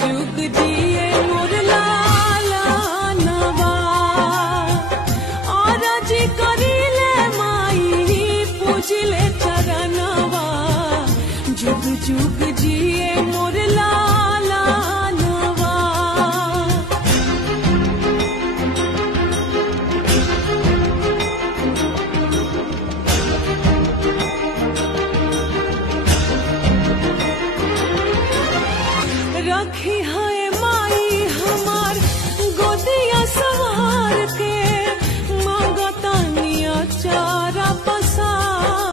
जुग जिए मोर लाला नवा और जी करिले माई पूजिले चरणवा जुग जुग जी